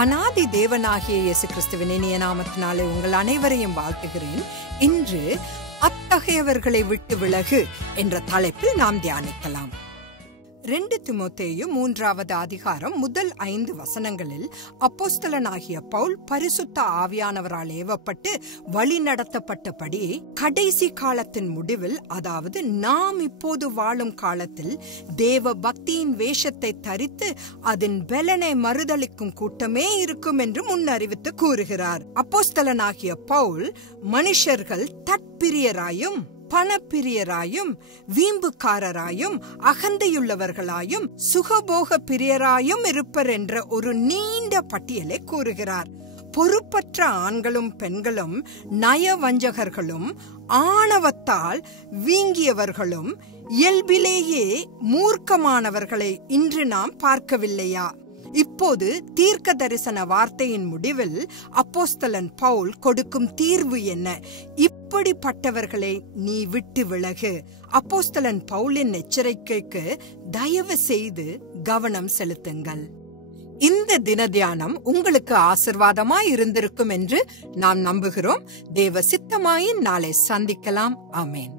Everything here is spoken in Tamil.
அநாதி தேவனாகிய இயேசு கிறிஸ்துவின் இனிய நாமத்தினாலே உங்கள் அனைவரையும் வாழ்த்துகிறேன். இன்று அத்தகையவர்களை விட்டு விலகு என்ற தலைப்பில் நாம் தியானிக்கலாம். 2 தீமோத்தேயு 3வது அதிகாரம் முதல் 5 வசனங்களில் அப்போஸ்தலனாகிய பவுல் பரிசுத்த ஆவியானவரால் ஏவப்பட்டு வழி நடத்தப்பட்டபடி கடைசி காலத்தின் முடிவில், அதாவது நாம் இப்போது வாழும் காலத்தில் தேவ பக்தியின் வேஷத்தை தரித்து அதன் பலனை மறுதளிக்கும் கூட்டமே இருக்கும் என்று முன்னறிவித்து கூறுகிறார். அப்போஸ்தலனாகிய பவுல் மனுஷர்கள் தற்பிரியராயும் பணப்பிரியராயும் வீம்புக்காரராயும் அகந்தையுள்ளவர்களாயும் சுகபோக பிரியராயும் இருப்பர் என்ற ஒரு நீண்ட பட்டியலை கூறுகிறார். பொறுப்பற்ற ஆண்களும் பெண்களும் நயவஞ்சகர்களும் ஆணவத்தால் வீங்கியவர்களும் இயல்பிலேயே மூர்க்கமானவர்களை இன்று நாம் பார்க்கவில்லையா? இப்போது தீர்க்க தரிசன வார்த்தையின் முடிவில் அப்போஸ்தலன் பவுல் கொடுக்கும் தீர்வு என்ன? இப்படிப்பட்டவர்களை நீ விட்டு விலகு. அப்போஸ்தலன் பவுலின் எச்சரிக்கைக்கு தயவு செய்து கவனம் செலுத்துங்கள். இந்த தின தியானம் உங்களுக்கு ஆசீர்வாதமாய் இருந்திருக்கும் என்று நாம் நம்புகிறோம். தேவ சித்தமாயின் நாளை சந்திக்கலாம். ஆமென்.